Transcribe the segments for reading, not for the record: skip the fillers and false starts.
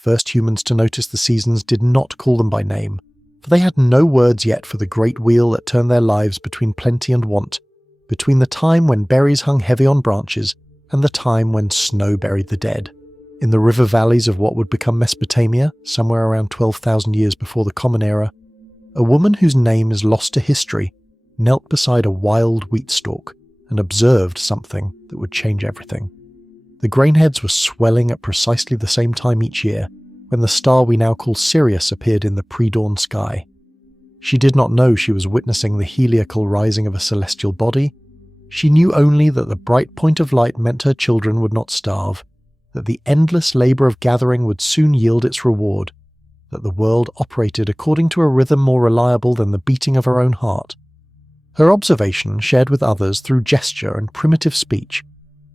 first humans to notice the seasons did not call them by name, for they had no words yet for the great wheel that turned their lives between plenty and want, between the time when berries hung heavy on branches and the time when snow buried the dead. In the river valleys of what would become Mesopotamia, somewhere around 12,000 years before the Common Era, a woman whose name is lost to history knelt beside a wild wheat stalk and observed something that would change everything. The grain heads were swelling at precisely the same time each year, when the star we now call Sirius appeared in the pre-dawn sky. She did not know she was witnessing the heliacal rising of a celestial body. She knew only that the bright point of light meant her children would not starve, that the endless labour of gathering would soon yield its reward, that the world operated according to a rhythm more reliable than the beating of her own heart. Her observation, shared with others through gesture and primitive speech,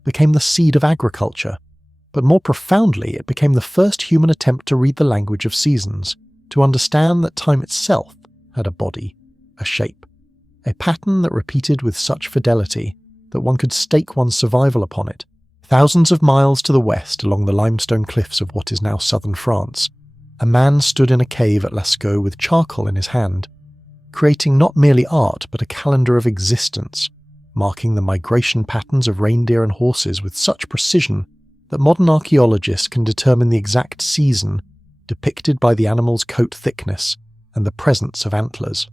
became the seed of agriculture, but more profoundly it became the first human attempt to read the language of seasons, to understand that time itself had a body, a shape, a pattern that repeated with such fidelity that one could stake one's survival upon it. Thousands of miles to the west along the limestone cliffs of what is now southern France, a man stood in a cave at Lascaux with charcoal in his hand, creating not merely art but a calendar of existence, marking the migration patterns of reindeer and horses with such precision that modern archaeologists can determine the exact season depicted by the animal's coat thickness and the presence of antlers.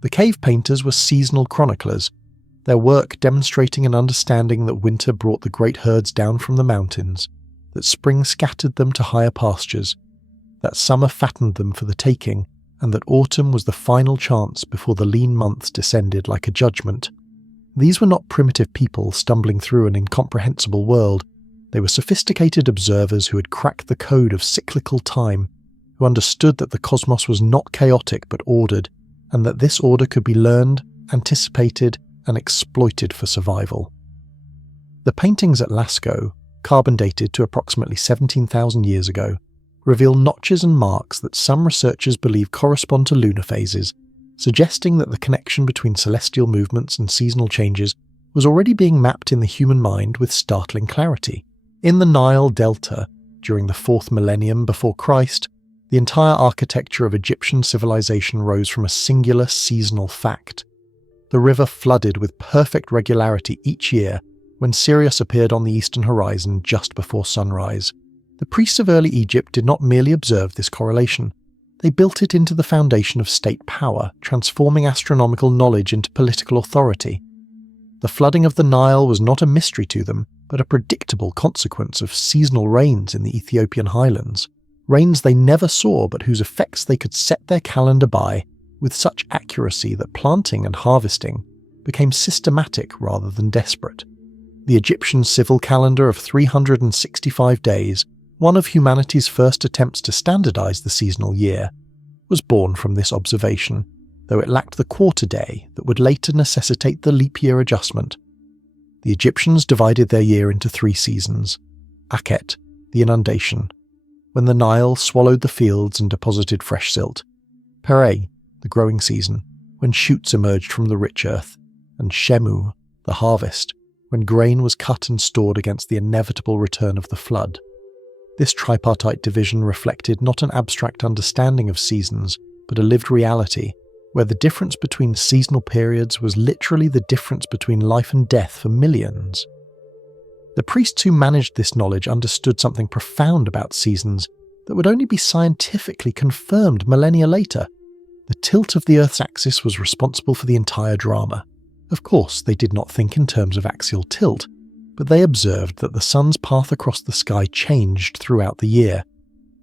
The cave painters were seasonal chroniclers, their work demonstrating an understanding that winter brought the great herds down from the mountains, that spring scattered them to higher pastures, that summer fattened them for the taking, and that autumn was the final chance before the lean months descended like a judgment. These were not primitive people stumbling through an incomprehensible world. They were sophisticated observers who had cracked the code of cyclical time, who understood that the cosmos was not chaotic but ordered, and that this order could be learned, anticipated, and exploited for survival. The paintings at Lascaux, carbon dated to approximately 17,000 years ago, reveal notches and marks that some researchers believe correspond to lunar phases, suggesting that the connection between celestial movements and seasonal changes was already being mapped in the human mind with startling clarity. In the Nile Delta, during the 4th millennium before Christ, the entire architecture of Egyptian civilization rose from a singular seasonal fact. The river flooded with perfect regularity each year when Sirius appeared on the eastern horizon just before sunrise. The priests of early Egypt did not merely observe this correlation. They built it into the foundation of state power, transforming astronomical knowledge into political authority. The flooding of the Nile was not a mystery to them, but a predictable consequence of seasonal rains in the Ethiopian highlands. Rains they never saw but whose effects they could set their calendar by with such accuracy that planting and harvesting became systematic rather than desperate. The Egyptian civil calendar of 365 days, one of humanity's first attempts to standardize the seasonal year, was born from this observation, though it lacked the quarter day that would later necessitate the leap year adjustment. The Egyptians divided their year into 3 seasons: Akhet, the inundation, when the Nile swallowed the fields and deposited fresh silt; Pereh, the growing season, when shoots emerged from the rich earth; and Shemu, the harvest, when grain was cut and stored against the inevitable return of the flood. This tripartite division reflected not an abstract understanding of seasons, but a lived reality, where the difference between seasonal periods was literally the difference between life and death for millions. The priests who managed this knowledge understood something profound about seasons that would only be scientifically confirmed millennia later. The tilt of the Earth's axis was responsible for the entire drama. Of course, they did not think in terms of axial tilt, but they observed that the sun's path across the sky changed throughout the year,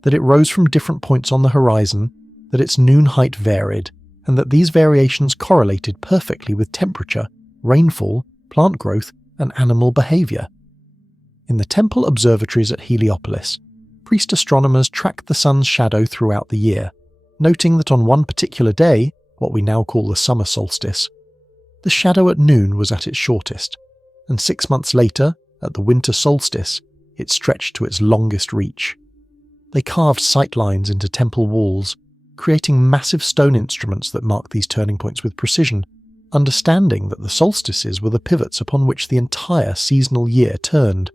that it rose from different points on the horizon, that its noon height varied, and that these variations correlated perfectly with temperature, rainfall, plant growth, and animal behavior. In the temple observatories at Heliopolis, priest astronomers tracked the sun's shadow throughout the year, noting that on one particular day, what we now call the summer solstice, the shadow at noon was at its shortest, and 6 months later, at the winter solstice, it stretched to its longest reach. They carved sight lines into temple walls, creating massive stone instruments that marked these turning points with precision, understanding that the solstices were the pivots upon which the entire seasonal year turned.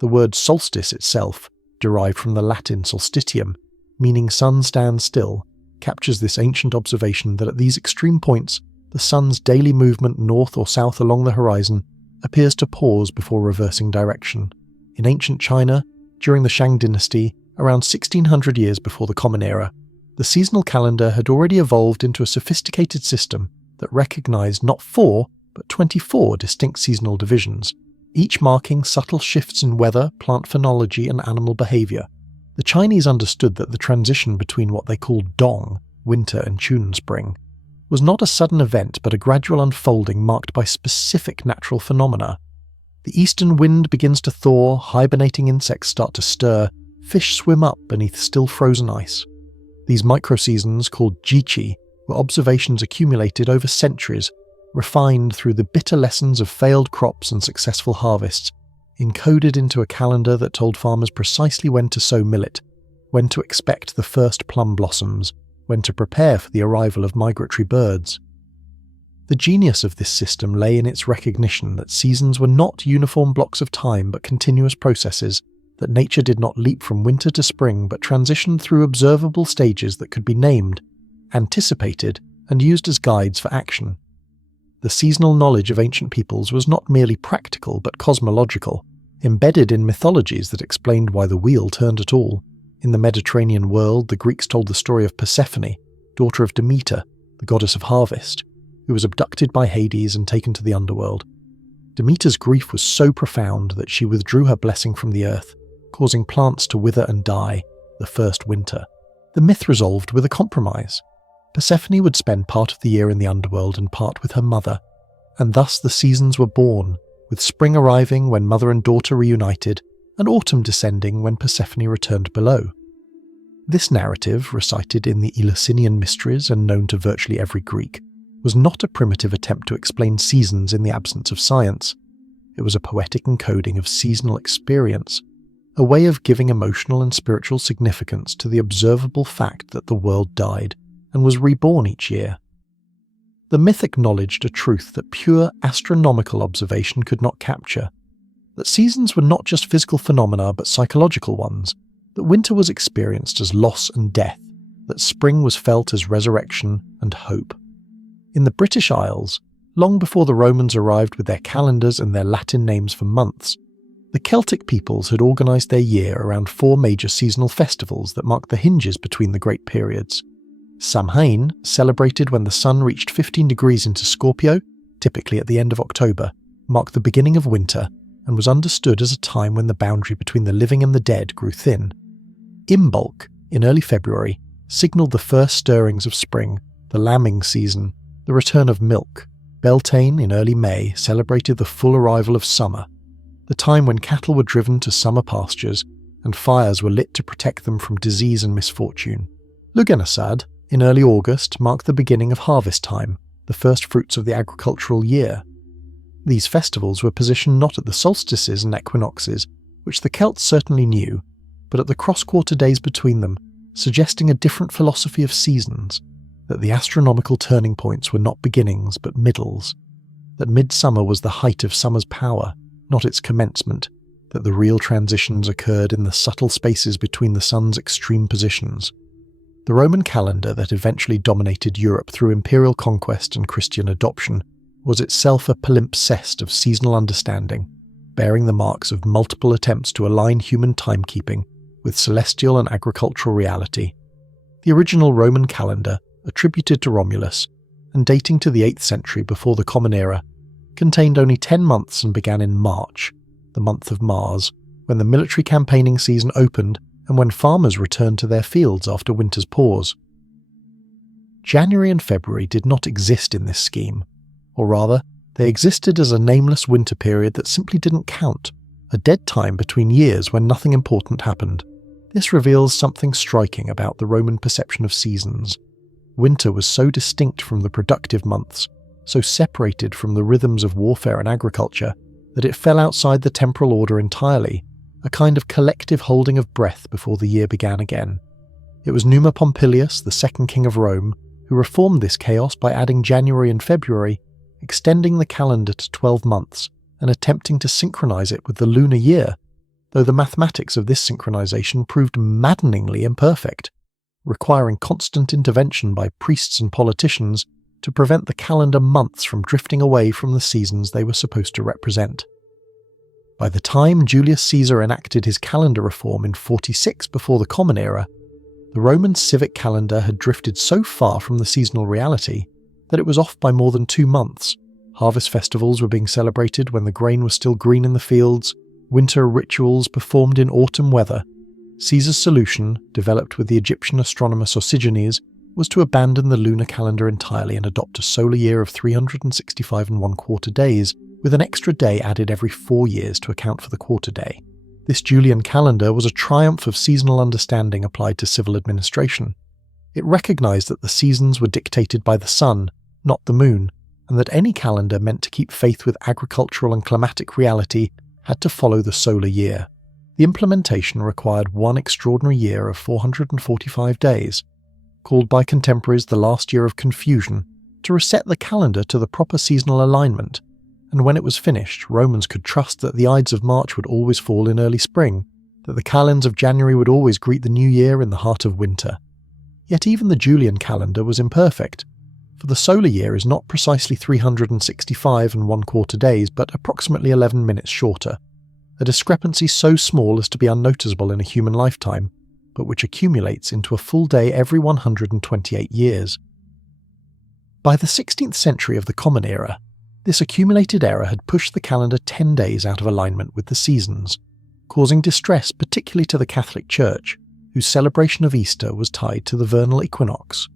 The word solstice itself derived from the Latin solstitium, meaning sun stands still, captures this ancient observation that at these extreme points, the sun's daily movement north or south along the horizon appears to pause before reversing direction. In ancient China, during the Shang dynasty, around 1600 years before the Common Era, the seasonal calendar had already evolved into a sophisticated system that recognized not 4, but 24 distinct seasonal divisions, each marking subtle shifts in weather, plant phenology, and animal behavior. The Chinese understood that the transition between what they called Dong, winter, and Chun, spring, was not a sudden event but a gradual unfolding marked by specific natural phenomena. The eastern wind begins to thaw, hibernating insects start to stir, fish swim up beneath still frozen ice. These microseasons, called jiqi, were observations accumulated over centuries, refined through the bitter lessons of failed crops and successful harvests, encoded into a calendar that told farmers precisely when to sow millet, when to expect the first plum blossoms, when to prepare for the arrival of migratory birds. The genius of this system lay in its recognition that seasons were not uniform blocks of time but continuous processes, that nature did not leap from winter to spring but transitioned through observable stages that could be named, anticipated, and used as guides for action. The seasonal knowledge of ancient peoples was not merely practical but cosmological, embedded in mythologies that explained why the wheel turned at all. In the Mediterranean world, the Greeks told the story of Persephone, daughter of Demeter, the goddess of harvest, who was abducted by Hades and taken to the underworld. Demeter's grief was so profound that she withdrew her blessing from the earth, causing plants to wither and die, the first winter. The myth resolved with a compromise. Persephone would spend part of the year in the underworld and part with her mother, and thus the seasons were born, with spring arriving when mother and daughter reunited, and autumn descending when Persephone returned below. This narrative, recited in the Eleusinian Mysteries and known to virtually every Greek, was not a primitive attempt to explain seasons in the absence of science. It was a poetic encoding of seasonal experience, a way of giving emotional and spiritual significance to the observable fact that the world died and was reborn each year. The myth acknowledged a truth that pure astronomical observation could not capture, that seasons were not just physical phenomena but psychological ones, that winter was experienced as loss and death, that spring was felt as resurrection and hope. In the British Isles, long before the Romans arrived with their calendars and their Latin names for months, the Celtic peoples had organised their year around 4 major seasonal festivals that marked the hinges between the great periods. Samhain, celebrated when the sun reached 15 degrees into Scorpio, typically at the end of October, marked the beginning of winter and was understood as a time when the boundary between the living and the dead grew thin. Imbolc, in early February, signalled the first stirrings of spring, the lambing season, the return of milk. Beltane, in early May, celebrated the full arrival of summer, the time when cattle were driven to summer pastures and fires were lit to protect them from disease and misfortune. Lughnasadh, in early August, marked the beginning of harvest time, the first fruits of the agricultural year. These festivals were positioned not at the solstices and equinoxes, which the Celts certainly knew, but at the cross-quarter days between them, suggesting a different philosophy of seasons, that the astronomical turning points were not beginnings but middles, that midsummer was the height of summer's power, not its commencement, that the real transitions occurred in the subtle spaces between the sun's extreme positions. The Roman calendar that eventually dominated Europe through imperial conquest and Christian adoption was itself a palimpsest of seasonal understanding, bearing the marks of multiple attempts to align human timekeeping with celestial and agricultural reality. The original Roman calendar, attributed to Romulus, and dating to the 8th century before the Common Era, contained only 10 months and began in March, the month of Mars, when the military campaigning season opened and when farmers returned to their fields after winter's pause. January and February did not exist in this scheme, or rather, they existed as a nameless winter period that simply didn't count, a dead time between years when nothing important happened. This reveals something striking about the Roman perception of seasons. Winter was so distinct from the productive months, so separated from the rhythms of warfare and agriculture, that it fell outside the temporal order entirely, a kind of collective holding of breath before the year began again. It was Numa Pompilius, the second king of Rome, who reformed this chaos by adding January and February, extending the calendar to 12 months, and attempting to synchronize it with the lunar year. though the mathematics of this synchronization proved maddeningly imperfect, requiring constant intervention by priests and politicians to prevent the calendar months from drifting away from the seasons they were supposed to represent. By the time Julius Caesar enacted his calendar reform in 46 before the Common Era, the Roman civic calendar had drifted so far from the seasonal reality that it was off by more than 2 months. Harvest festivals were being celebrated when the grain was still green in the fields, winter rituals performed in autumn weather. Caesar's solution, developed with the Egyptian astronomer Sosigenes, was to abandon the lunar calendar entirely and adopt a solar year of 365 1/4 days, with an extra day added every 4 years to account for the quarter day. This Julian calendar was a triumph of seasonal understanding applied to civil administration. It recognized that the seasons were dictated by the sun, not the moon, and that any calendar meant to keep faith with agricultural and climatic reality had to follow the solar year. The implementation required one extraordinary year of 445 days, called by contemporaries the last year of confusion, to reset the calendar to the proper seasonal alignment, and when it was finished, Romans could trust that the Ides of March would always fall in early spring, that the calends of January would always greet the new year in the heart of winter. Yet even the Julian calendar was imperfect, for the solar year is not precisely 365 1/4 days, but approximately 11 minutes shorter, a discrepancy so small as to be unnoticeable in a human lifetime, but which accumulates into a full day every 128 years. By the 16th century of the Common Era, this accumulated error had pushed the calendar 10 days out of alignment with the seasons, causing distress particularly to the Catholic Church, whose celebration of Easter was tied to the vernal equinox.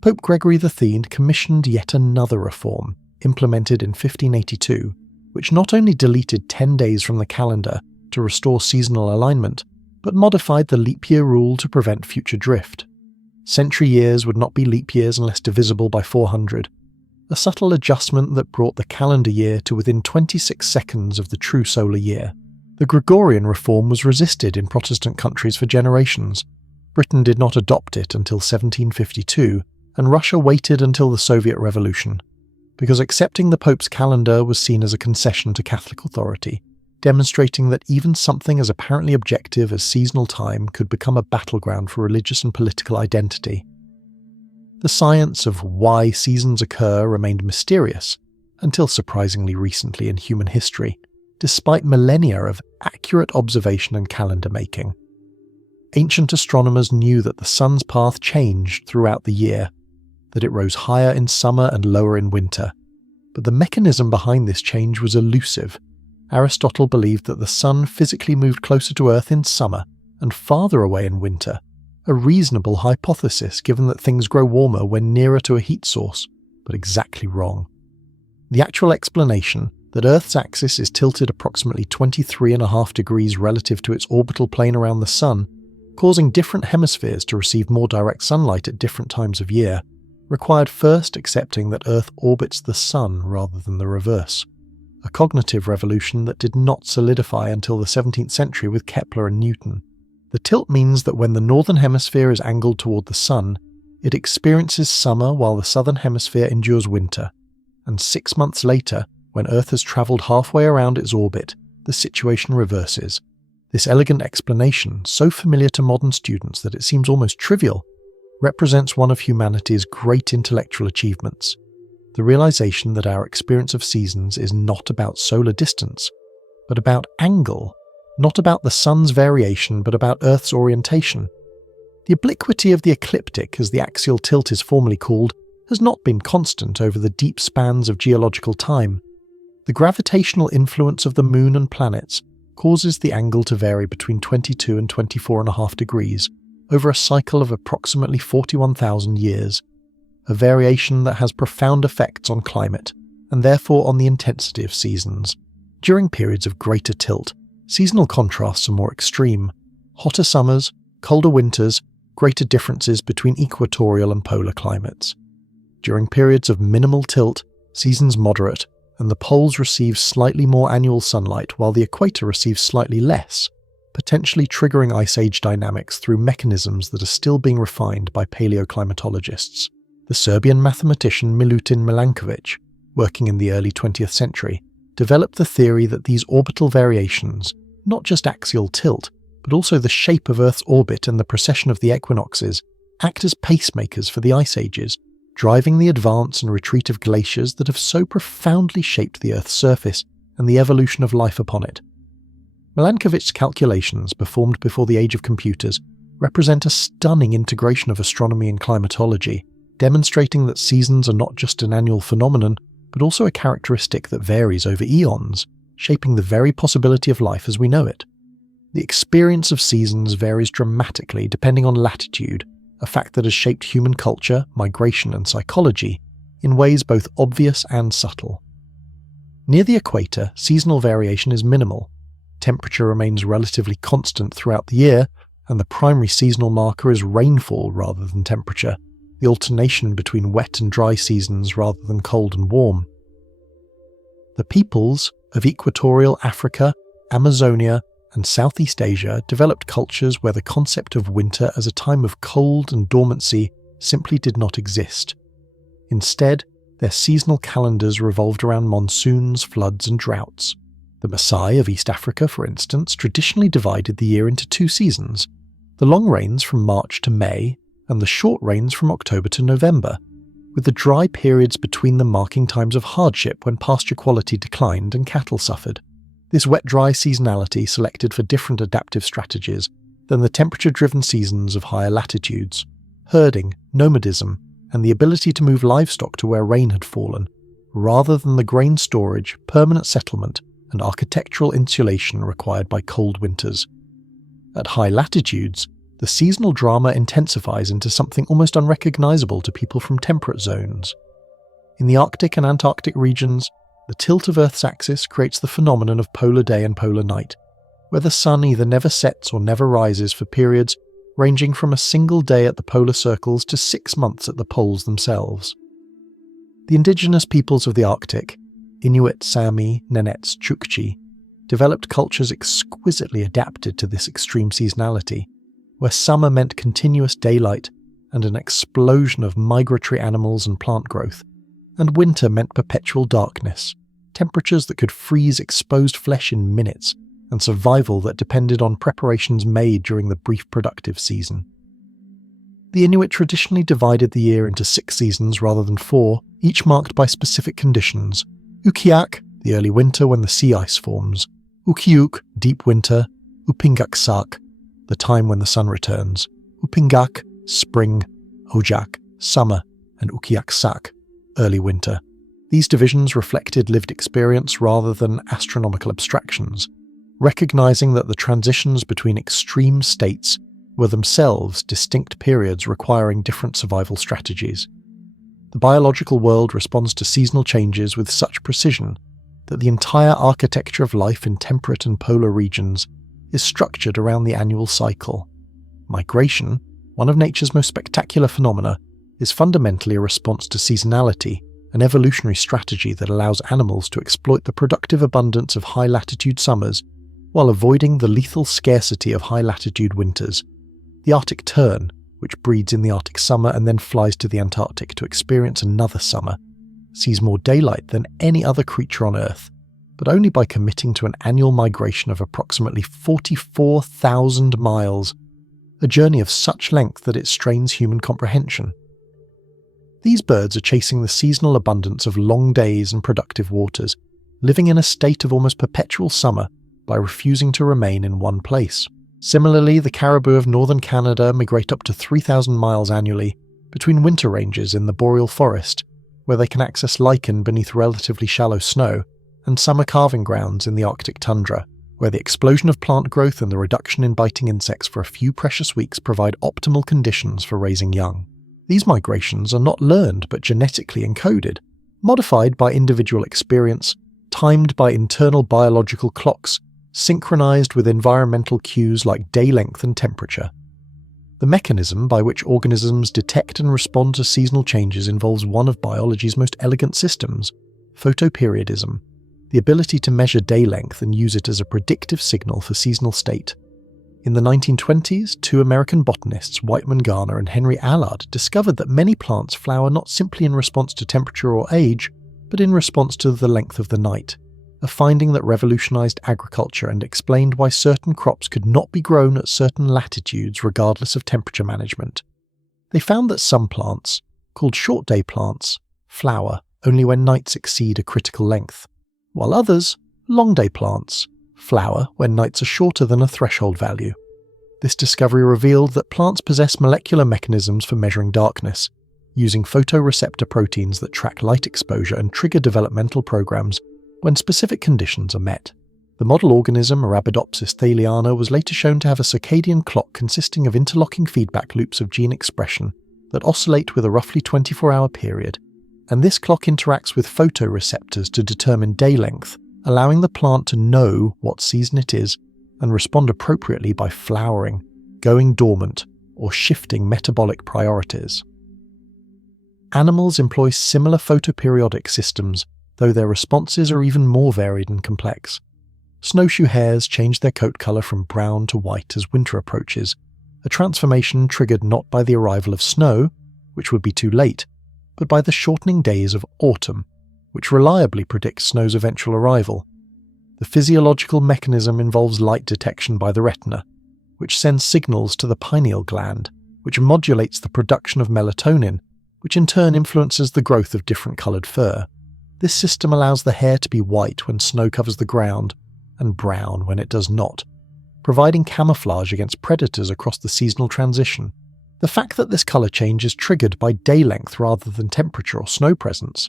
Pope Gregory XIII commissioned yet another reform, implemented in 1582, which not only deleted 10 days from the calendar to restore seasonal alignment, but modified the leap year rule to prevent future drift. Century years would not be leap years unless divisible by 400, a subtle adjustment that brought the calendar year to within 26 seconds of the true solar year. The Gregorian reform was resisted in Protestant countries for generations. Britain did not adopt it until 1752, and Russia waited until the Soviet Revolution, because accepting the Pope's calendar was seen as a concession to Catholic authority, demonstrating that even something as apparently objective as seasonal time could become a battleground for religious and political identity. The science of why seasons occur remained mysterious, until surprisingly recently in human history, despite millennia of accurate observation and calendar making. Ancient astronomers knew that the sun's path changed throughout the year, that it rose higher in summer and lower in winter, but the mechanism behind this change was elusive. Aristotle believed that the sun physically moved closer to Earth in summer and farther away in winter, a reasonable hypothesis given that things grow warmer when nearer to a heat source, but exactly wrong. The actual explanation, that Earth's axis is tilted approximately 23.5 degrees relative to its orbital plane around the Sun, causing different hemispheres to receive more direct sunlight at different times of year, required first accepting that Earth orbits the Sun rather than the reverse, a cognitive revolution that did not solidify until the 17th century with Kepler and Newton. The tilt means that when the northern hemisphere is angled toward the Sun, it experiences summer while the southern hemisphere endures winter, and 6 months later, when Earth has travelled halfway around its orbit, the situation reverses. This elegant explanation, so familiar to modern students that it seems almost trivial, represents one of humanity's great intellectual achievements, the realization that our experience of seasons is not about solar distance, but about angle, not about the sun's variation, but about Earth's orientation. The obliquity of the ecliptic, as the axial tilt is formally called, has not been constant over the deep spans of geological time. The gravitational influence of the moon and planets causes the angle to vary between 22 and 24.5 degrees over a cycle of approximately 41,000 years, a variation that has profound effects on climate and therefore on the intensity of seasons. During periods of greater tilt, seasonal contrasts are more extreme: hotter summers, colder winters, greater differences between equatorial and polar climates. During periods of minimal tilt, seasons moderate, and the poles receive slightly more annual sunlight while the equator receives slightly less, potentially triggering ice age dynamics through mechanisms that are still being refined by paleoclimatologists. The Serbian mathematician Milutin Milankovic, working in the early 20th century, developed the theory that these orbital variations, not just axial tilt, but also the shape of Earth's orbit and the precession of the equinoxes, act as pacemakers for the ice ages, driving the advance and retreat of glaciers that have so profoundly shaped the Earth's surface and the evolution of life upon it. Milankovitch's calculations, performed before the age of computers, represent a stunning integration of astronomy and climatology, demonstrating that seasons are not just an annual phenomenon, but also a characteristic that varies over eons, shaping the very possibility of life as we know it. The experience of seasons varies dramatically depending on latitude, a fact that has shaped human culture, migration and psychology in ways both obvious and subtle. Near the equator, seasonal variation is minimal. Temperature remains relatively constant throughout the year, and the primary seasonal marker is rainfall rather than temperature, the alternation between wet and dry seasons rather than cold and warm. The peoples of equatorial Africa, Amazonia, and Southeast Asia developed cultures where the concept of winter as a time of cold and dormancy simply did not exist. Instead, their seasonal calendars revolved around monsoons, floods, and droughts. The Maasai of East Africa, for instance, traditionally divided the year into two seasons, the long rains from March to May, and the short rains from October to November, with the dry periods between them marking times of hardship when pasture quality declined and cattle suffered. This wet-dry seasonality selected for different adaptive strategies than the temperature-driven seasons of higher latitudes. Herding, nomadism, and the ability to move livestock to where rain had fallen, rather than the grain storage, permanent settlement, and architectural insulation required by cold winters. At high latitudes, the seasonal drama intensifies into something almost unrecognizable to people from temperate zones. In the Arctic and Antarctic regions, the tilt of Earth's axis creates the phenomenon of polar day and polar night, where the sun either never sets or never rises for periods ranging from a single day at the polar circles to 6 months at the poles themselves. The indigenous peoples of the Arctic, Inuit, Sami, Nenets, Chukchi, developed cultures exquisitely adapted to this extreme seasonality, where summer meant continuous daylight and an explosion of migratory animals and plant growth, and winter meant perpetual darkness, temperatures that could freeze exposed flesh in minutes, and survival that depended on preparations made during the brief productive season. The Inuit traditionally divided the year into 6 seasons rather than 4, each marked by specific conditions. Ukiak, the early winter when the sea ice forms. Ukiuk, deep winter. Upingaksak, the time when the sun returns. Upingak, spring. Ojak, summer. And Ukiaksak, early winter. These divisions reflected lived experience rather than astronomical abstractions, recognizing that the transitions between extreme states were themselves distinct periods requiring different survival strategies. The biological world responds to seasonal changes with such precision that the entire architecture of life in temperate and polar regions is structured around the annual cycle. Migration, one of nature's most spectacular phenomena, is fundamentally a response to seasonality, an evolutionary strategy that allows animals to exploit the productive abundance of high-latitude summers while avoiding the lethal scarcity of high-latitude winters. The Arctic tern, which breeds in the Arctic summer and then flies to the Antarctic to experience another summer, sees more daylight than any other creature on Earth, but only by committing to an annual migration of approximately 44,000 miles, a journey of such length that it strains human comprehension. These birds are chasing the seasonal abundance of long days and productive waters, living in a state of almost perpetual summer by refusing to remain in one place. Similarly, the caribou of northern Canada migrate up to 3,000 miles annually between winter ranges in the boreal forest, where they can access lichen beneath relatively shallow snow, and summer calving grounds in the Arctic tundra, where the explosion of plant growth and the reduction in biting insects for a few precious weeks provide optimal conditions for raising young. These migrations are not learned but genetically encoded, modified by individual experience, timed by internal biological clocks, synchronized with environmental cues like day length and temperature. The mechanism by which organisms detect and respond to seasonal changes involves one of biology's most elegant systems, photoperiodism, the ability to measure day length and use it as a predictive signal for seasonal state. In the 1920s, 2 American botanists, Whiteman Garner and Henry Allard, discovered that many plants flower not simply in response to temperature or age, but in response to the length of the night, a finding that revolutionized agriculture and explained why certain crops could not be grown at certain latitudes regardless of temperature management. They found that some plants, called short-day plants, flower only when nights exceed a critical length, while others, long-day plants, flower when nights are shorter than a threshold value. This discovery revealed that plants possess molecular mechanisms for measuring darkness, using photoreceptor proteins that track light exposure and trigger developmental programs when specific conditions are met. The model organism Arabidopsis thaliana was later shown to have a circadian clock consisting of interlocking feedback loops of gene expression that oscillate with a roughly 24-hour period, and this clock interacts with photoreceptors to determine day length, allowing the plant to know what season it is and respond appropriately by flowering, going dormant, or shifting metabolic priorities. Animals employ similar photoperiodic systems, though their responses are even more varied and complex. Snowshoe hares change their coat colour from brown to white as winter approaches, a transformation triggered not by the arrival of snow, which would be too late, but by the shortening days of autumn, which reliably predicts snow's eventual arrival. The physiological mechanism involves light detection by the retina, which sends signals to the pineal gland, which modulates the production of melatonin, which in turn influences the growth of different coloured fur. This system allows the hair to be white when snow covers the ground, and brown when it does not, providing camouflage against predators across the seasonal transition. The fact that this colour change is triggered by day length rather than temperature or snow presence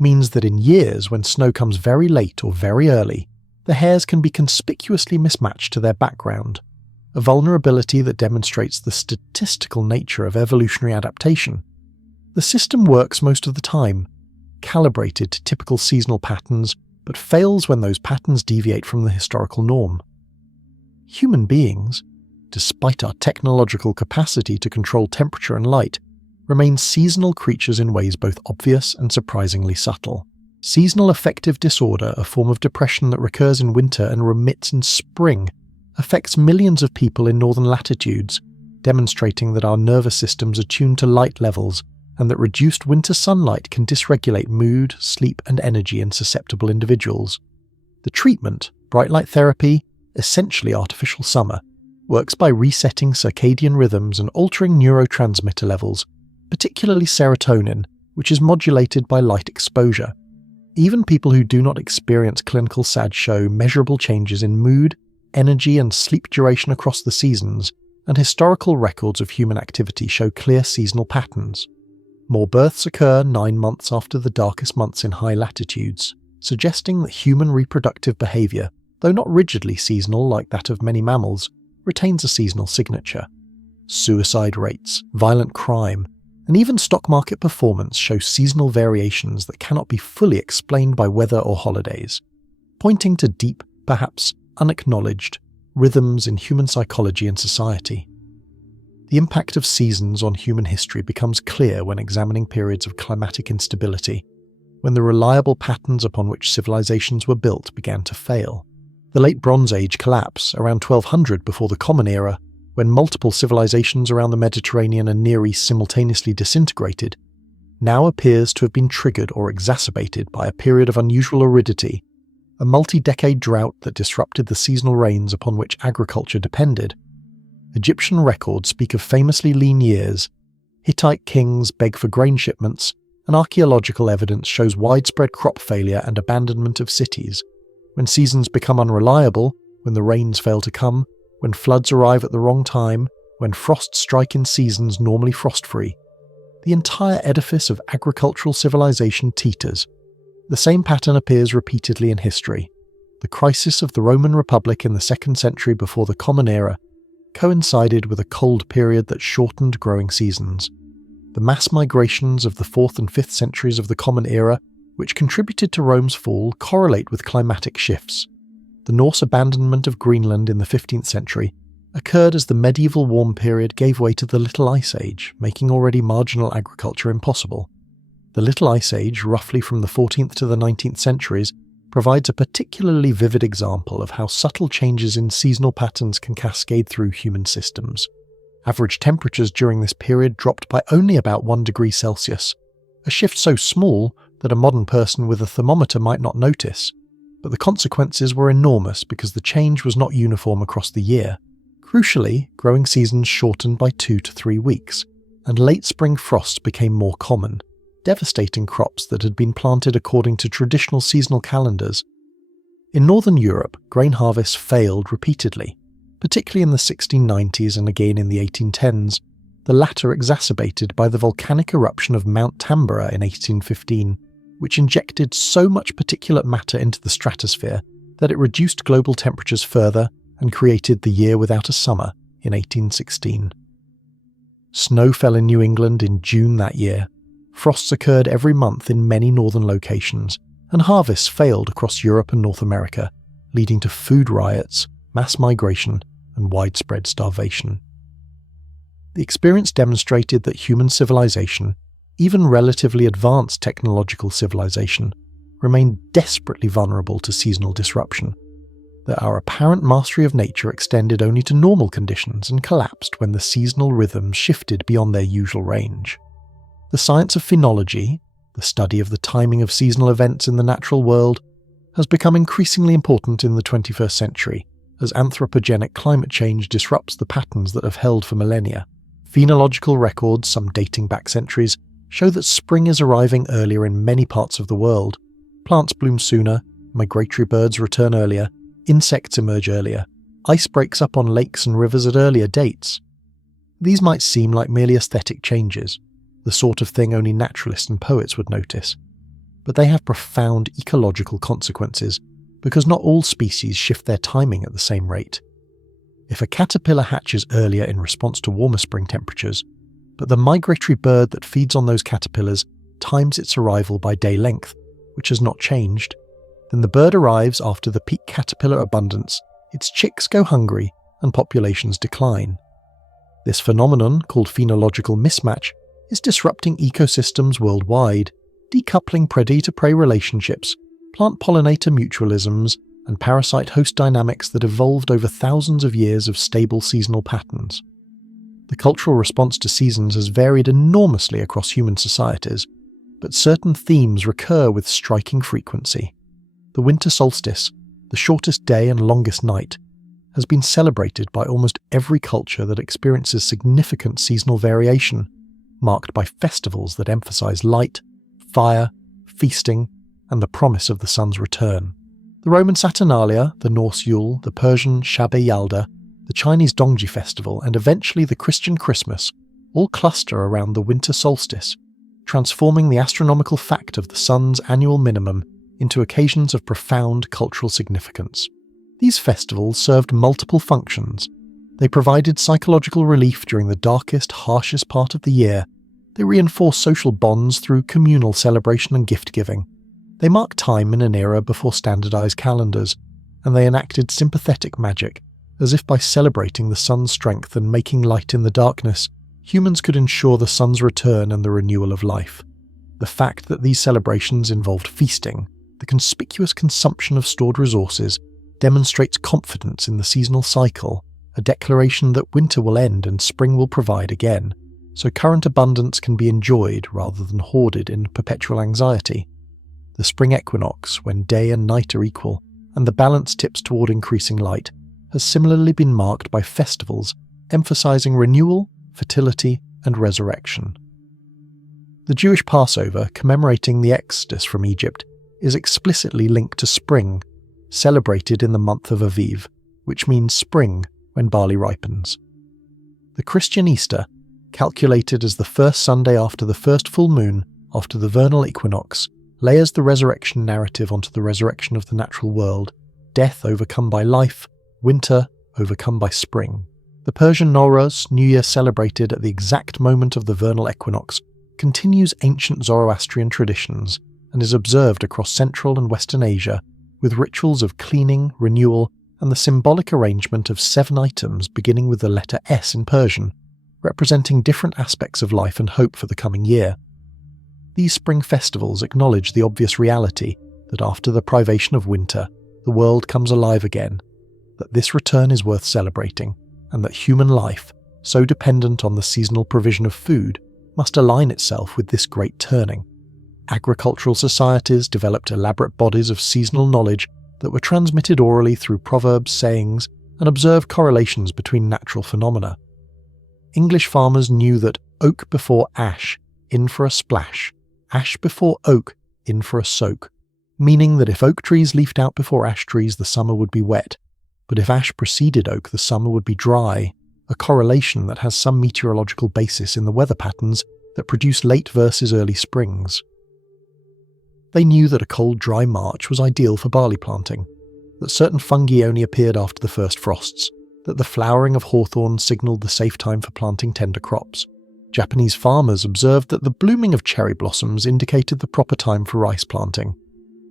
means that in years when snow comes very late or very early, the hairs can be conspicuously mismatched to their background, a vulnerability that demonstrates the statistical nature of evolutionary adaptation. The system works most of the time, calibrated to typical seasonal patterns, but fails when those patterns deviate from the historical norm. Human beings, despite our technological capacity to control temperature and light, remain seasonal creatures in ways both obvious and surprisingly subtle. Seasonal affective disorder, a form of depression that recurs in winter and remits in spring, affects millions of people in northern latitudes, demonstrating that our nervous systems are tuned to light levels and that reduced winter sunlight can dysregulate mood, sleep, and energy in susceptible individuals. The treatment, bright light therapy, essentially artificial summer, works by resetting circadian rhythms and altering neurotransmitter levels, particularly serotonin, which is modulated by light exposure. Even people who do not experience clinical SAD show measurable changes in mood, energy, and sleep duration across the seasons, and historical records of human activity show clear seasonal patterns. More births occur 9 months after the darkest months in high latitudes, suggesting that human reproductive behaviour, though not rigidly seasonal like that of many mammals, retains a seasonal signature. Suicide rates, violent crime, and even stock market performance show seasonal variations that cannot be fully explained by weather or holidays, pointing to deep, perhaps unacknowledged, rhythms in human psychology and society. The impact of seasons on human history becomes clear when examining periods of climatic instability, when the reliable patterns upon which civilizations were built began to fail. The Late Bronze Age collapse, around 1200 before the Common Era, when multiple civilizations around the Mediterranean and Near East simultaneously disintegrated, now appears to have been triggered or exacerbated by a period of unusual aridity, a multi-decade drought that disrupted the seasonal rains upon which agriculture depended. Egyptian records speak of famously lean years, Hittite kings beg for grain shipments, and archaeological evidence shows widespread crop failure and abandonment of cities. When seasons become unreliable, when the rains fail to come, when floods arrive at the wrong time, when frosts strike in seasons normally frost-free, the entire edifice of agricultural civilization teeters. The same pattern appears repeatedly in history. The crisis of the Roman Republic in the 2nd century before the Common Era coincided with a cold period that shortened growing seasons. The mass migrations of the 4th and 5th centuries of the Common Era, which contributed to Rome's fall, correlate with climatic shifts. The Norse abandonment of Greenland in the 15th century occurred as the medieval warm period gave way to the Little Ice Age, making already marginal agriculture impossible. The Little Ice Age, roughly from the 14th to the 19th centuries, provides a particularly vivid example of how subtle changes in seasonal patterns can cascade through human systems. Average temperatures during this period dropped by only about 1 degree Celsius, a shift so small that a modern person with a thermometer might not notice. but the consequences were enormous because the change was not uniform across the year. Crucially, growing seasons shortened by 2 to 3 weeks, and late spring frosts became more common, devastating crops that had been planted according to traditional seasonal calendars. In northern Europe, grain harvests failed repeatedly, particularly in the 1690s and again in the 1810s, the latter exacerbated by the volcanic eruption of Mount Tambora in 1815, which injected so much particulate matter into the stratosphere that it reduced global temperatures further and created the year without a summer in 1816. Snow fell in New England in June that year. Frosts occurred every month in many northern locations, and harvests failed across Europe and North America, leading to food riots, mass migration, and widespread starvation. The experience demonstrated that human civilization, even relatively advanced technological civilization, remained desperately vulnerable to seasonal disruption, that our apparent mastery of nature extended only to normal conditions and collapsed when the seasonal rhythms shifted beyond their usual range. The science of phenology, the study of the timing of seasonal events in the natural world, has become increasingly important in the 21st century as anthropogenic climate change disrupts the patterns that have held for millennia. Phenological records, some dating back centuries, show that spring is arriving earlier in many parts of the world. Plants bloom sooner, migratory birds return earlier, insects emerge earlier, ice breaks up on lakes and rivers at earlier dates. These might seem like merely aesthetic changes, the sort of thing only naturalists and poets would notice, but they have profound ecological consequences because not all species shift their timing at the same rate. If a caterpillar hatches earlier in response to warmer spring temperatures, but the migratory bird that feeds on those caterpillars times its arrival by day length, which has not changed, then the bird arrives after the peak caterpillar abundance, its chicks go hungry, and populations decline. This phenomenon, called phenological mismatch, is disrupting ecosystems worldwide, decoupling predator-prey relationships, plant-pollinator mutualisms, and parasite-host dynamics that evolved over thousands of years of stable seasonal patterns. The cultural response to seasons has varied enormously across human societies, but certain themes recur with striking frequency. The winter solstice, the shortest day and longest night, has been celebrated by almost every culture that experiences significant seasonal variation, marked by festivals that emphasize light, fire, feasting, and the promise of the sun's return. The Roman Saturnalia, the Norse Yule, the Persian Shab-e Yalda, the Chinese Dongji Festival, and eventually the Christian Christmas all cluster around the winter solstice, transforming the astronomical fact of the sun's annual minimum into occasions of profound cultural significance. These festivals served multiple functions. They provided psychological relief during the darkest, harshest part of the year. They reinforced social bonds through communal celebration and gift-giving. They marked time in an era before standardized calendars, and they enacted sympathetic magic, as if by celebrating the sun's strength and making light in the darkness, humans could ensure the sun's return and the renewal of life. The fact that these celebrations involved feasting, the conspicuous consumption of stored resources, demonstrates confidence in the seasonal cycle, a declaration that winter will end and spring will provide again, so current abundance can be enjoyed rather than hoarded in perpetual anxiety. The spring equinox, when day and night are equal, and the balance tips toward increasing light, has similarly been marked by festivals emphasizing renewal, fertility, and resurrection. The Jewish Passover, commemorating the Exodus from Egypt, is explicitly linked to spring, celebrated in the month of Aviv, which means spring when barley ripens. The Christian Easter, calculated as the first Sunday after the first full moon after the vernal equinox, layers the resurrection narrative onto the resurrection of the natural world, death overcome by life, winter overcome by spring. The Persian Nowruz, New Year celebrated at the exact moment of the vernal equinox, continues ancient Zoroastrian traditions and is observed across Central and Western Asia with rituals of cleaning, renewal, and the symbolic arrangement of 7 items beginning with the letter S in Persian, representing different aspects of life and hope for the coming year. These spring festivals acknowledge the obvious reality that after the privation of winter, the world comes alive again, that this return is worth celebrating, and that human life, so dependent on the seasonal provision of food, must align itself with this great turning. Agricultural societies developed elaborate bodies of seasonal knowledge that were transmitted orally through proverbs, sayings, and observed correlations between natural phenomena. English farmers knew that oak before ash, in for a splash, ash before oak, in for a soak, meaning that if oak trees leafed out before ash trees, the summer would be wet, but if ash preceded oak, the summer would be dry, a correlation that has some meteorological basis in the weather patterns that produce late versus early springs. They knew that a cold, dry March was ideal for barley planting, that certain fungi only appeared after the first frosts, that the flowering of hawthorn signalled the safe time for planting tender crops. Japanese farmers observed that the blooming of cherry blossoms indicated the proper time for rice planting,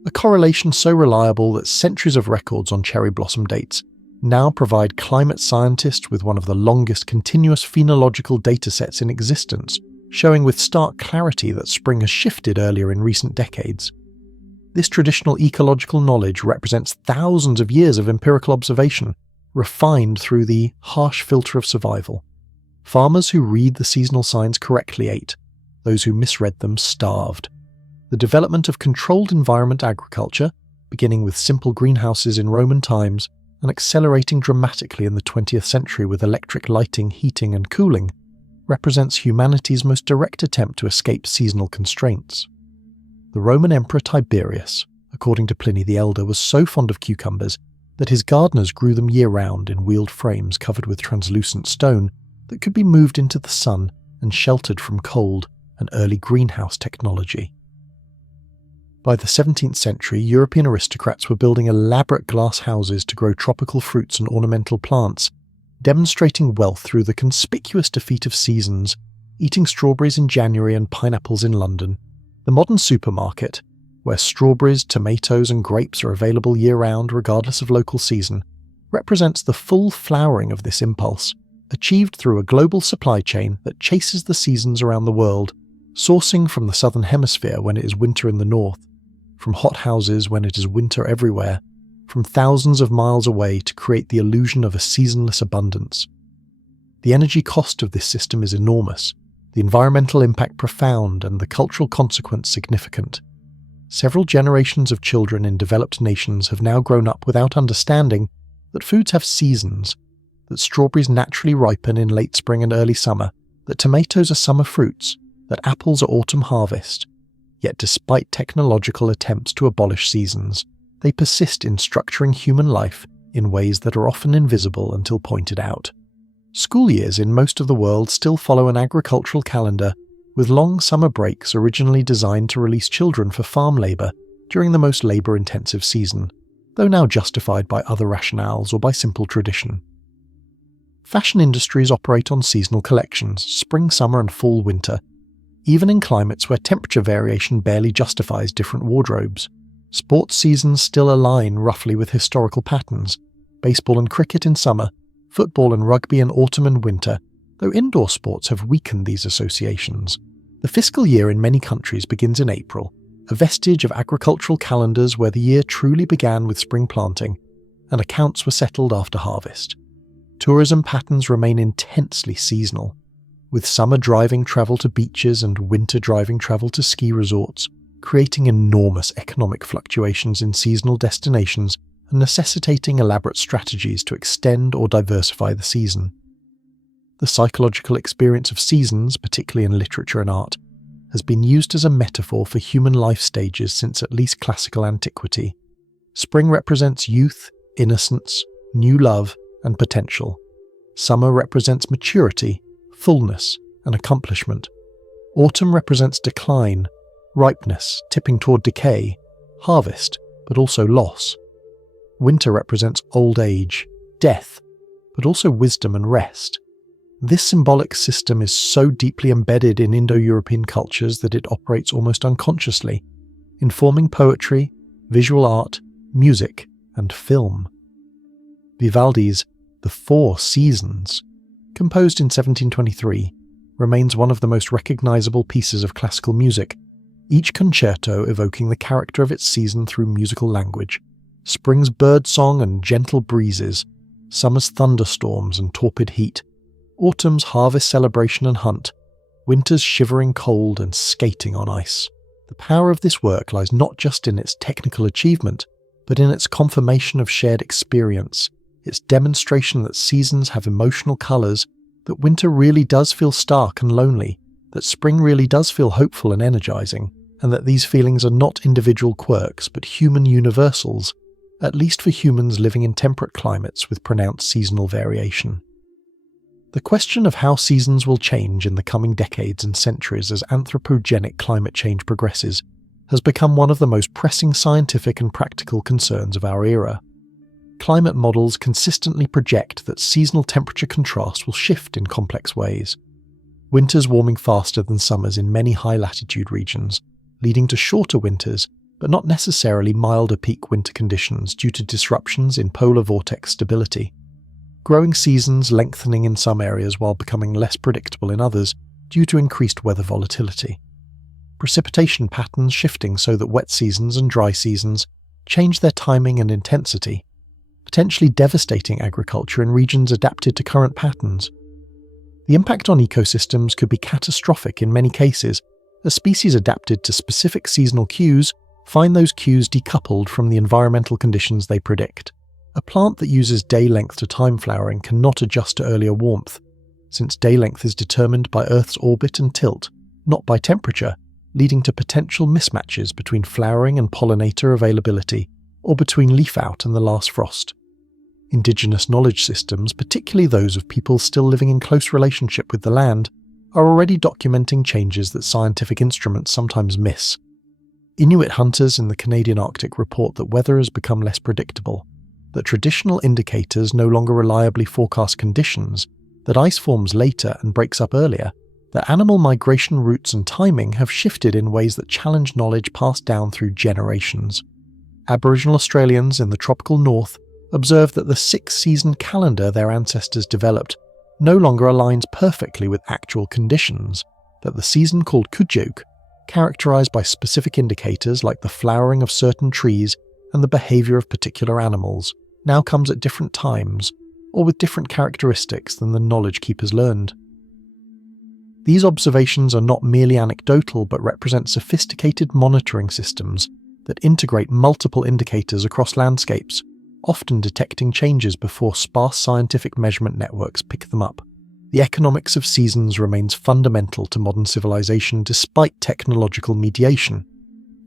a correlation so reliable that centuries of records on cherry blossom dates now provide climate scientists with one of the longest continuous phenological datasets in existence, showing with stark clarity that spring has shifted earlier in recent decades. This traditional ecological knowledge represents thousands of years of empirical observation, refined through the harsh filter of survival. Farmers who read the seasonal signs correctly ate, those who misread them starved. The development of controlled environment agriculture, beginning with simple greenhouses in Roman times and accelerating dramatically in the 20th century with electric lighting, heating and cooling, represents humanity's most direct attempt to escape seasonal constraints. The Roman Emperor Tiberius, according to Pliny the Elder, was so fond of cucumbers that his gardeners grew them year-round in wheeled frames covered with translucent stone that could be moved into the sun and sheltered from cold, an early greenhouse technology. By the 17th century, European aristocrats were building elaborate glass houses to grow tropical fruits and ornamental plants, demonstrating wealth through the conspicuous defeat of seasons, eating strawberries in January and pineapples in London. The modern supermarket, where strawberries, tomatoes and grapes are available year-round regardless of local season, represents the full flowering of this impulse, achieved through a global supply chain that chases the seasons around the world, sourcing from the southern hemisphere when it is winter in the north, from hothouses when it is winter everywhere, from thousands of miles away to create the illusion of a seasonless abundance. The energy cost of this system is enormous, the environmental impact profound, and the cultural consequence significant. Several generations of children in developed nations have now grown up without understanding that foods have seasons, that strawberries naturally ripen in late spring and early summer, that tomatoes are summer fruits, that apples are autumn harvest. Yet despite technological attempts to abolish seasons, they persist in structuring human life in ways that are often invisible until pointed out. School years in most of the world still follow an agricultural calendar, with long summer breaks originally designed to release children for farm labour during the most labour-intensive season, though now justified by other rationales or by simple tradition. Fashion industries operate on seasonal collections, spring, summer and fall, winter, even in climates where temperature variation barely justifies different wardrobes. Sports seasons still align roughly with historical patterns, baseball and cricket in summer, football and rugby in autumn and winter, though indoor sports have weakened these associations. The fiscal year in many countries begins in April, a vestige of agricultural calendars where the year truly began with spring planting, and accounts were settled after harvest. Tourism patterns remain intensely seasonal, with summer driving travel to beaches and winter driving travel to ski resorts, creating enormous economic fluctuations in seasonal destinations and necessitating elaborate strategies to extend or diversify the season. The psychological experience of seasons, particularly in literature and art, has been used as a metaphor for human life stages since at least classical antiquity. Spring represents youth, innocence, new love, and potential. Summer represents maturity, fullness, and accomplishment. Autumn represents decline, ripeness, tipping toward decay, harvest, but also loss. Winter represents old age, death, but also wisdom and rest. This symbolic system is so deeply embedded in Indo-European cultures that it operates almost unconsciously, informing poetry, visual art, music, and film. Vivaldi's The Four Seasons, composed in 1723, remains one of the most recognizable pieces of classical music, each concerto evoking the character of its season through musical language. Spring's birdsong and gentle breezes, summer's thunderstorms and torpid heat, autumn's harvest celebration and hunt, winter's shivering cold and skating on ice. The power of this work lies not just in its technical achievement, but in its confirmation of shared experience, its demonstration that seasons have emotional colours, that winter really does feel stark and lonely, that spring really does feel hopeful and energising, and that these feelings are not individual quirks but human universals, at least for humans living in temperate climates with pronounced seasonal variation. The question of how seasons will change in the coming decades and centuries as anthropogenic climate change progresses has become one of the most pressing scientific and practical concerns of our era. Climate models consistently project that seasonal temperature contrast will shift in complex ways. Winters warming faster than summers in many high-latitude regions, leading to shorter winters, but not necessarily milder peak winter conditions due to disruptions in polar vortex stability. Growing seasons lengthening in some areas while becoming less predictable in others due to increased weather volatility. Precipitation patterns shifting so that wet seasons and dry seasons change their timing and intensity, potentially devastating agriculture in regions adapted to current patterns. The impact on ecosystems could be catastrophic in many cases, as species adapted to specific seasonal cues find those cues decoupled from the environmental conditions they predict. A plant that uses day length to time flowering cannot adjust to earlier warmth, since day length is determined by Earth's orbit and tilt, not by temperature, leading to potential mismatches between flowering and pollinator availability, or between leaf out and the last frost. Indigenous knowledge systems, particularly those of people still living in close relationship with the land, are already documenting changes that scientific instruments sometimes miss. Inuit hunters in the Canadian Arctic report that weather has become less predictable, that traditional indicators no longer reliably forecast conditions, that ice forms later and breaks up earlier, that animal migration routes and timing have shifted in ways that challenge knowledge passed down through generations. Aboriginal Australians in the tropical north observe that the 6-season calendar their ancestors developed no longer aligns perfectly with actual conditions, that the season called Kujuk, characterized by specific indicators like the flowering of certain trees and the behavior of particular animals, now comes at different times, or with different characteristics than the knowledge keepers learned. These observations are not merely anecdotal but represent sophisticated monitoring systems that integrate multiple indicators across landscapes, often detecting changes before sparse scientific measurement networks pick them up. The economics of seasons remains fundamental to modern civilization despite technological mediation.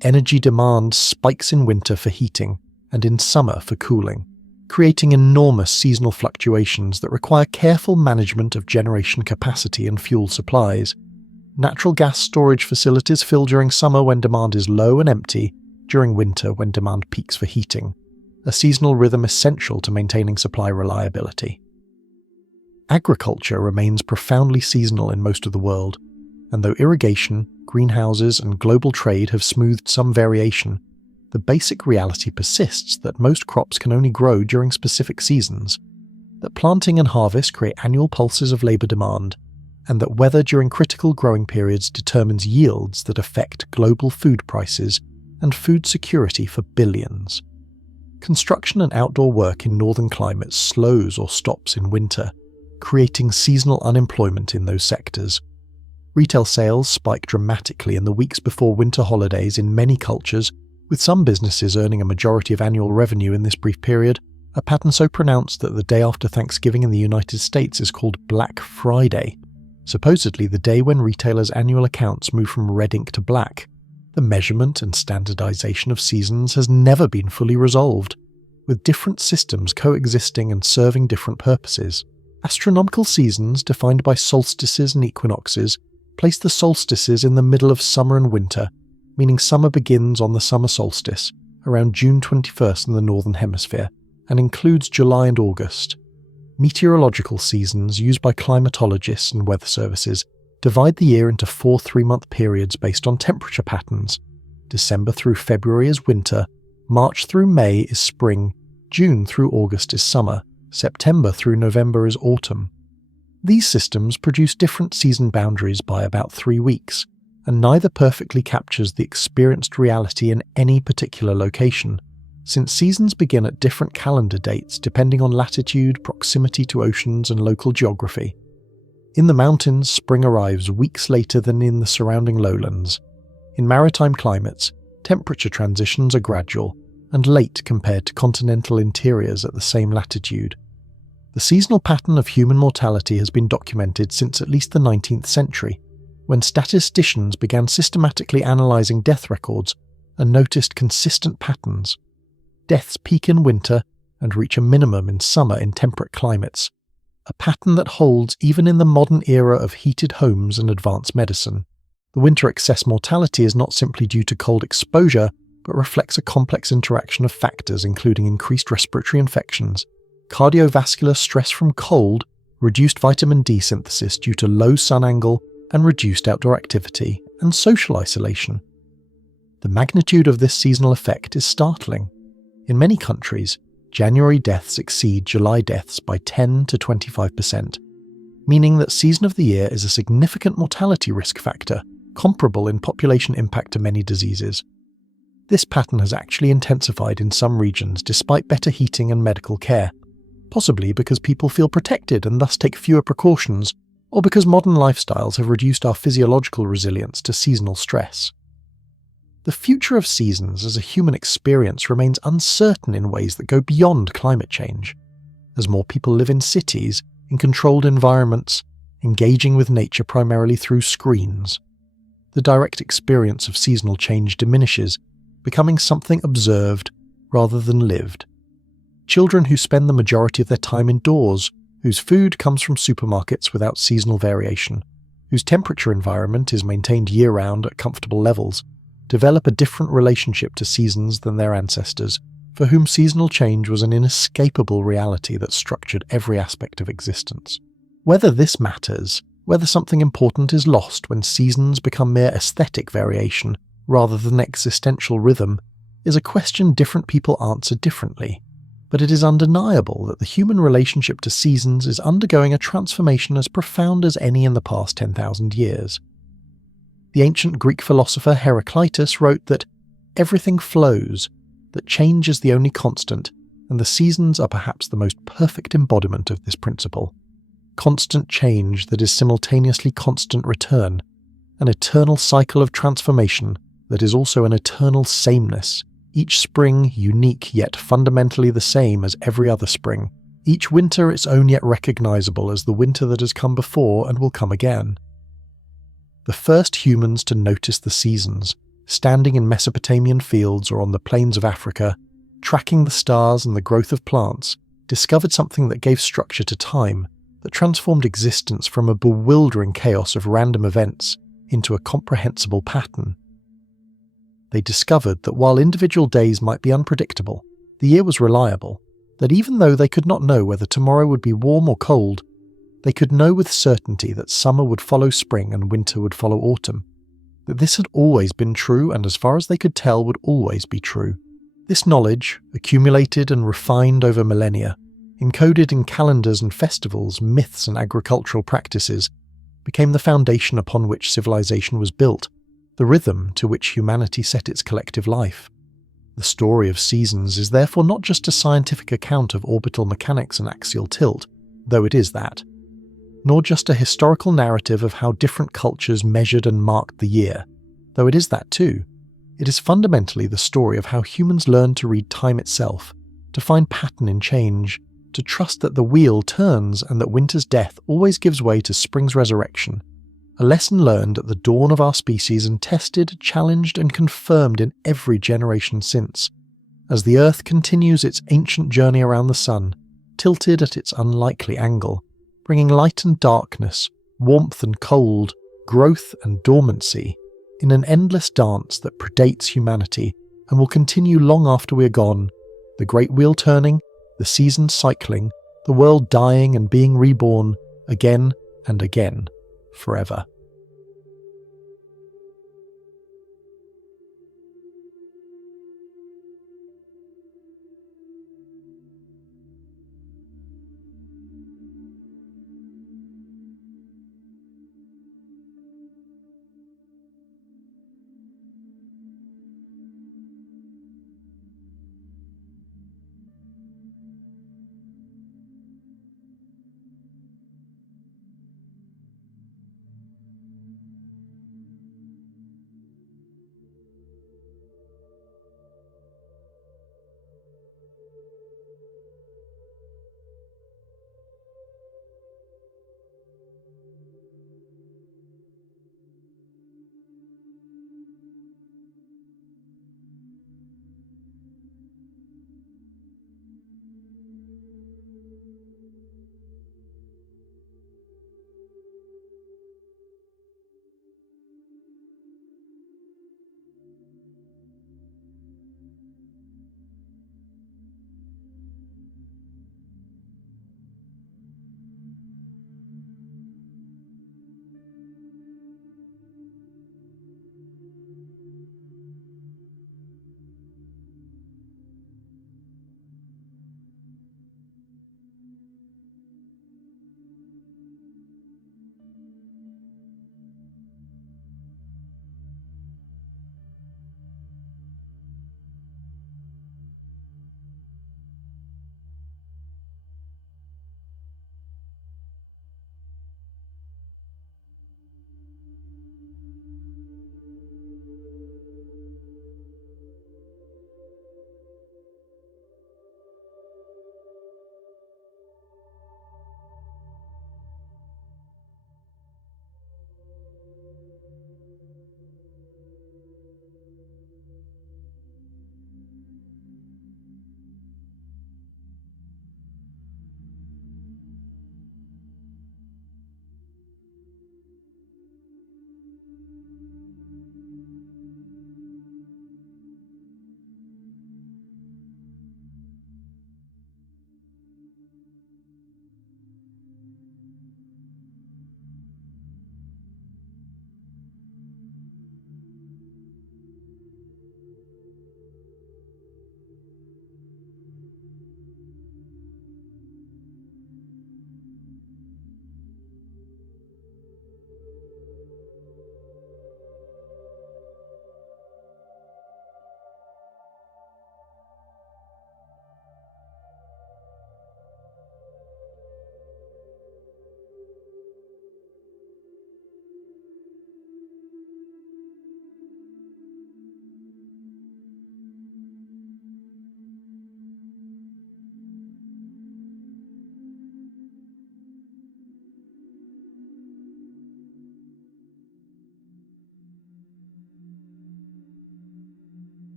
Energy demand spikes in winter for heating and in summer for cooling, creating enormous seasonal fluctuations that require careful management of generation capacity and fuel supplies. Natural gas storage facilities fill during summer when demand is low and empty, during winter when demand peaks for heating, a seasonal rhythm essential to maintaining supply reliability. Agriculture remains profoundly seasonal in most of the world, and though irrigation, greenhouses, and global trade have smoothed some variation, the basic reality persists that most crops can only grow during specific seasons, that planting and harvest create annual pulses of labour demand, and that weather during critical growing periods determines yields that affect global food prices and food security for billions. Construction and outdoor work in northern climates slows or stops in winter, creating seasonal unemployment in those sectors. Retail sales spike dramatically in the weeks before winter holidays in many cultures, with some businesses earning a majority of annual revenue in this brief period, a pattern so pronounced that the day after Thanksgiving in the United States is called Black Friday, supposedly the day when retailers' annual accounts move from red ink to black. The measurement and standardization of seasons has never been fully resolved, with different systems coexisting and serving different purposes. Astronomical seasons, defined by solstices and equinoxes, place the solstices in the middle of summer and winter, meaning summer begins on the summer solstice, around June 21st in the Northern Hemisphere, and includes July and August. Meteorological seasons, used by climatologists and weather services, divide the year into 4 3-month periods based on temperature patterns. December through February is winter, March through May is spring, June through August is summer, September through November is autumn. These systems produce different season boundaries by about 3 weeks, and neither perfectly captures the experienced reality in any particular location, since seasons begin at different calendar dates depending on latitude, proximity to oceans, and local geography. In the mountains, spring arrives weeks later than in the surrounding lowlands. In maritime climates, temperature transitions are gradual, and late compared to continental interiors at the same latitude. The seasonal pattern of human mortality has been documented since at least the 19th century, when statisticians began systematically analysing death records and noticed consistent patterns. Deaths peak in winter and reach a minimum in summer in temperate climates, a pattern that holds even in the modern era of heated homes and advanced medicine. The winter excess mortality is not simply due to cold exposure, but reflects a complex interaction of factors including increased respiratory infections, cardiovascular stress from cold, reduced vitamin D synthesis due to low sun angle and reduced outdoor activity, and social isolation. The magnitude of this seasonal effect is startling. In many countries, January deaths exceed July deaths by 10 to 25%, meaning that season of the year is a significant mortality risk factor, comparable in population impact to many diseases. This pattern has actually intensified in some regions despite better heating and medical care, possibly because people feel protected and thus take fewer precautions, or because modern lifestyles have reduced our physiological resilience to seasonal stress. The future of seasons as a human experience remains uncertain in ways that go beyond climate change. As more people live in cities, in controlled environments, engaging with nature primarily through screens, the direct experience of seasonal change diminishes, becoming something observed rather than lived. Children who spend the majority of their time indoors, whose food comes from supermarkets without seasonal variation, whose temperature environment is maintained year-round at comfortable levels, develop a different relationship to seasons than their ancestors, for whom seasonal change was an inescapable reality that structured every aspect of existence. Whether this matters, whether something important is lost when seasons become mere aesthetic variation rather than existential rhythm, is a question different people answer differently. But it is undeniable that the human relationship to seasons is undergoing a transformation as profound as any in the past 10,000 years. The ancient Greek philosopher Heraclitus wrote that everything flows, that change is the only constant, and the seasons are perhaps the most perfect embodiment of this principle. Constant change that is simultaneously constant return, an eternal cycle of transformation that is also an eternal sameness, each spring unique yet fundamentally the same as every other spring, each winter its own yet recognizable as the winter that has come before and will come again. The first humans to notice the seasons, standing in Mesopotamian fields or on the plains of Africa, tracking the stars and the growth of plants, discovered something that gave structure to time, that transformed existence from a bewildering chaos of random events into a comprehensible pattern. They discovered that while individual days might be unpredictable, the year was reliable, that even though they could not know whether tomorrow would be warm or cold, they could know with certainty that summer would follow spring and winter would follow autumn, that this had always been true and as far as they could tell would always be true. This knowledge, accumulated and refined over millennia, encoded in calendars and festivals, myths and agricultural practices, became the foundation upon which civilization was built, the rhythm to which humanity set its collective life. The story of seasons is therefore not just a scientific account of orbital mechanics and axial tilt, though it is that, nor just a historical narrative of how different cultures measured and marked the year, though it is that too. It is fundamentally the story of how humans learned to read time itself, to find pattern in change, to trust that the wheel turns and that winter's death always gives way to spring's resurrection, a lesson learned at the dawn of our species and tested, challenged and confirmed in every generation since, as the Earth continues its ancient journey around the Sun, tilted at its unlikely angle, bringing light and darkness, warmth and cold, growth and dormancy, in an endless dance that predates humanity and will continue long after we are gone, the great wheel turning, the seasons cycling, the world dying and being reborn, again and again, forever.